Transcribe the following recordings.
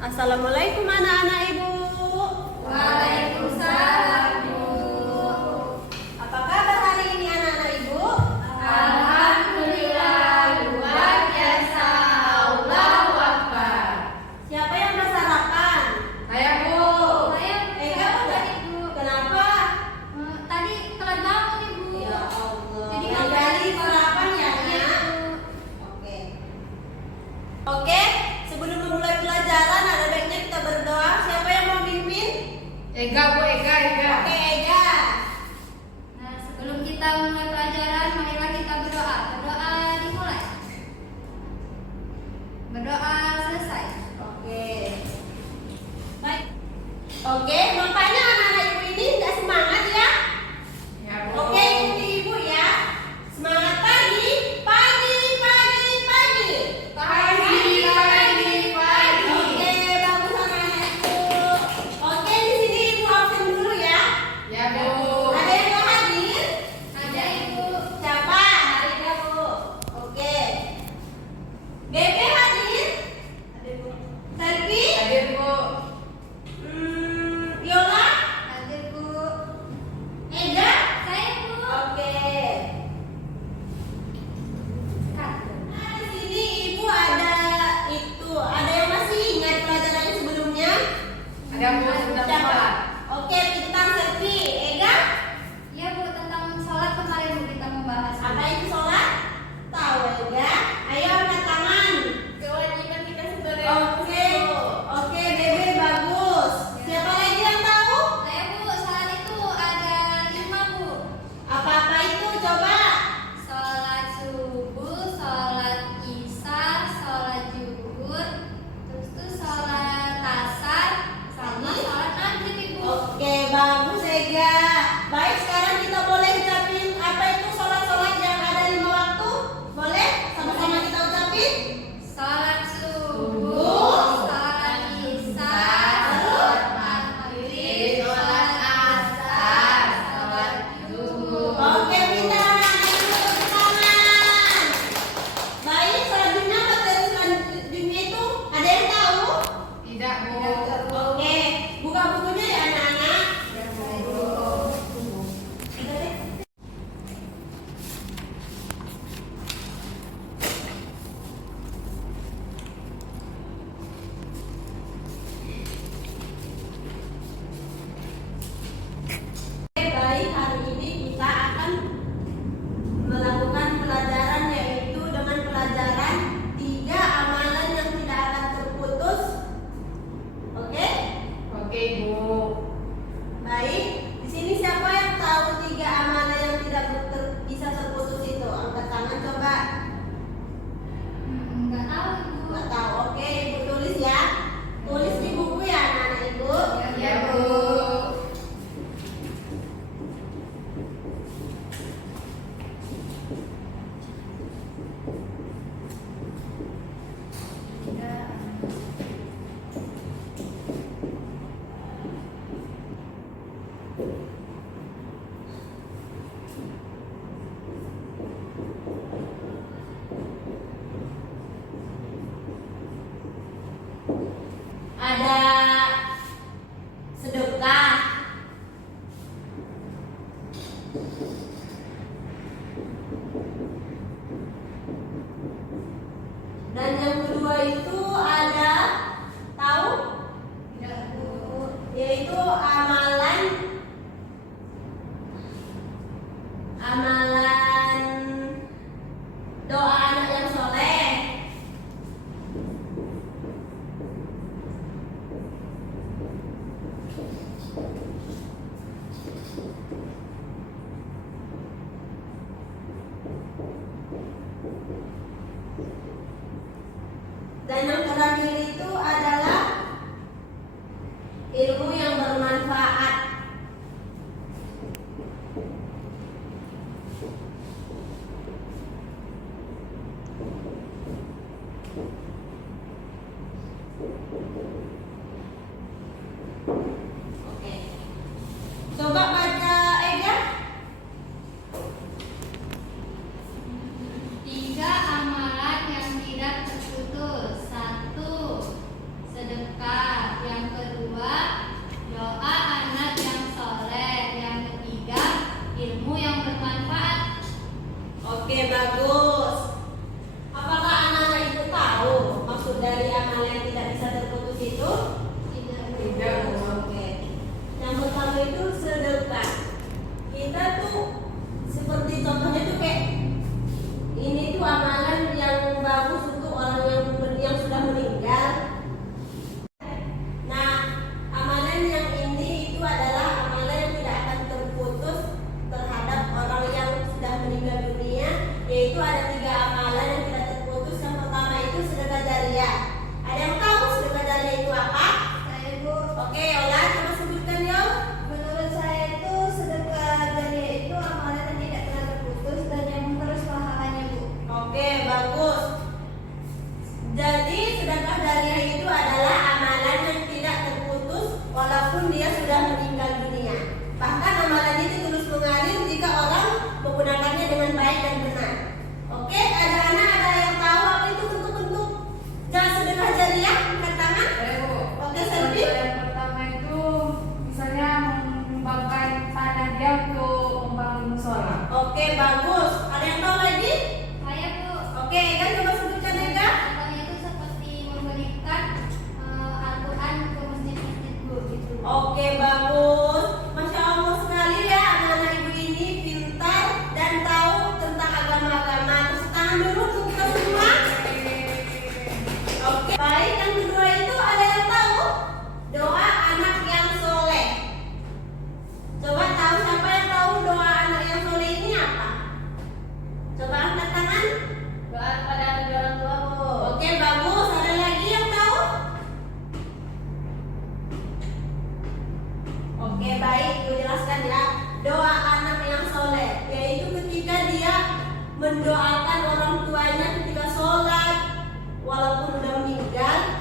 Assalamualaikum anak-anak Ibu. Waalaikumsalam, Bu. Apa kabar hari ini anak-anak Ibu? Alhamdulillah, luar biasa. Allahu Akbar. Siapa yang udah sarapan? Saya, Bu. Saya Kamu tadi, Bu. Kenapa? Tadi telat bangun nih, Bu. Ya Allah. Jadi Yang nggak dari bisa. sarapan ya, Iya, Nak? Bu. Oke. Oke, sebelum memulai pelajaran ada baiknya kita berdoa. Siapa yang mau pimpin? Ega, Bu. Ega. Oke, Ega. Nah, sebelum kita mulai pelajaran, marilah kita berdoa. Berdoa dimulai. Berdoa selesai. Oke. Baik. Oke, makanya anak-anak Ibu ini nggak semangat ya? Ya, Oke, ikuti Ibu ya. Semangat pagi, pagi, pagi, pagi. Pagi. Oke, bagus anak-anak Ibu. Oke, di sini Ibu absen dulu ya. Ya, Bu. Ada yang mau hadir? Ada, Ibu. Siapa? Hadirnya Bu. Oke. Bebe hadir? Ada, Bu. Selvi? Hadir, Bu. Yola? Hadir, Bu. Eda? Saya, Bu. Oke. Nah, di sini Ibu ada yang masih ingat pelajaran sebelumnya? Ada, Bu. Sudah Siapa? sholat. Oke, tentang Selvi. Ega? Iya, Bu, tentang sholat kemarin, Bu, kita membahas. Apa itu sholat? Tahu Ega? Ayo angkat tangan. Kewajiban kita sebagai Oke, oke, Bebe bagus. Siapa lagi yang tahu? Saya, Bu, sholat itu ada 5, Bu. Apa-apa itu? Coba. Sholat subuh, sholat isya, sholat zuhur, terus tuh sholat asar, sama sholat maghrib, Ibu. Oke, bagus Ega. Baik, sekarang kita boleh ucapin apa itu sholat-sholat yang ada 5 waktu? Boleh? Sama-sama kita ucapin? Sholat subuh, sholat isya, sholat maghrib, sholat asar, sholat zuhur. Oke, pintar anak-anak Ibu, tepuk tangan. Baik, selanjutnya materi selanjutnya itu ada yang tahu? Tidak, Bu. Oke, buka bukunya ya anak-anak. Baik, hari ini kita akan melakukan pelajaran yaitu dengan pelajaran 3 amalan yang tidak akan terputus. Oke? Oke, Bu. Baik, di sini siapa yang tahu 3 amalan yang tidak bisa terputus itu? Angkat tangan coba. Nggak tahu, Ibu. Nggak tahu. Oke, Ibu tulis ya. Tulis di buku ya anak-anak Ibu. Ya, Bu. Ada sedekah. Dan yang kedua itu ada tahu? Tidak, Bu. Yaitu amalan doa anak yang soleh. Dan yang terakhir itu adalah ilmu yang bermanfaat. Oke. Coba baca Ega. 3 amalan yang tidak terputus. 1. Sedekah. jariah itu adalah amalan yang tidak terputus walaupun dia sudah meninggal dunia. Bahkan amalan itu terus mengalir jika orang menggunakannya dengan baik dan benar. Oke, ada yang tahu apa itu bentuk-bentuk sedekah jariah? Angkat tangan. Oke, Selvi. Yang pertama itu misalnya menyumbangkan tanah dia untuk membangun musola. Oke, bagus. Ada yang tahu lagi? Saya Bu. Oke, kan coba sebutkan Ega. Contohnya itu seperti memberikan Al-Quran ke masjid-masjid Bu gitu. Oke, bagus. Masya Allah sekali ya anak-anak ibu ini pintar dan tahu tentang agama-agama. Terus tangan dulu untuk kita semua. Oke, baik. Yang kedua itu ada yang tahu? Doa anak yang soleh. Coba tahu siapa yang tahu doa anak yang soleh ini apa? Coba angkat tangan. Doa pada kedua orang tua, Bu. Oke, bagus. Ada lagi yang tahu? Oke, baik. Gue jelaskan ya. Doa anak yang soleh, yaitu ketika dia mendoakan orang tuanya ketika sholat, walaupun udah meninggal,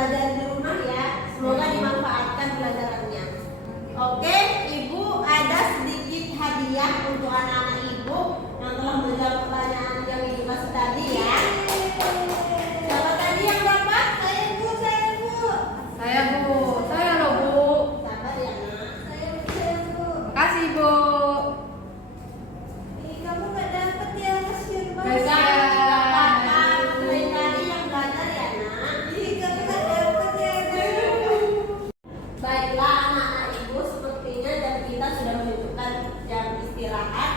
belajar di rumah ya. Semoga dimanfaatkan pelajarannya. Oke, Ibu ada sedikit hadiah untuk anak-anak Ibu yang telah menjawab pertanyaan yang Ibu kasih tadi ya. Siapa tadi yang dapat? Saya Bu, saya Bu. Saya Bu, saya loh Bu. Sabar ya nak. Saya Bu. Makasih Bu. Kamu nggak dapat ya, kasihan banget. Kasihan. Lain kali yang belajar ya nak. Kamu nggak dapat ya. Baiklah anak-anak Ibu, sepertinya jam kita sudah menunjukkan jam istirahat.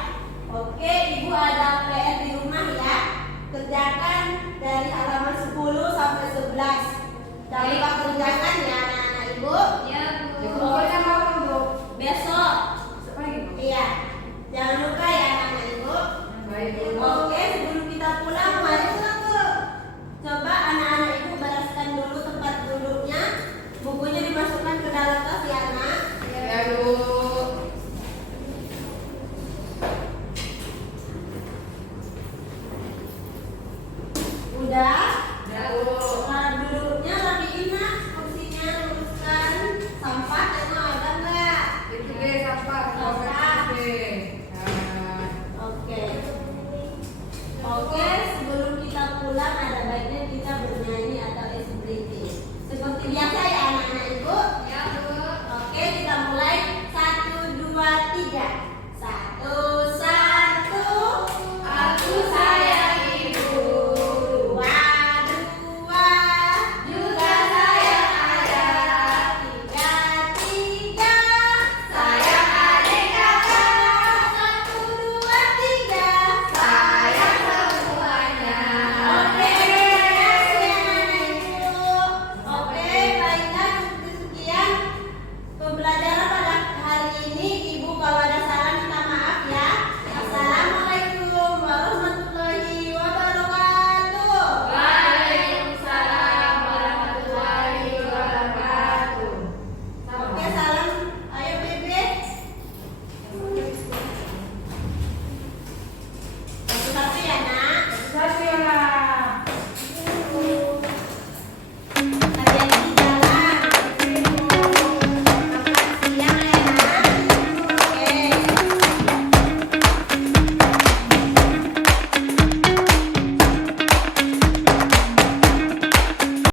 Oke, Ibu ada PR di rumah ya. Kerjakan dari halaman 10 sampai 11. Jangan lupa kerjakan ya anak-anak Ibu. Ya, Bu. Pokoknya mau Bu. Besok. Baik Bu. Iya. Jangan lupa ya anak-anak Ibu. Baik Bu. Oke, sebelum kita pulang, mari coba anak-anak Ibu bereskan dulu tempat duduknya. Bukunya dimasukkan ke dalam tas ya nak. Ya Bu. Udah.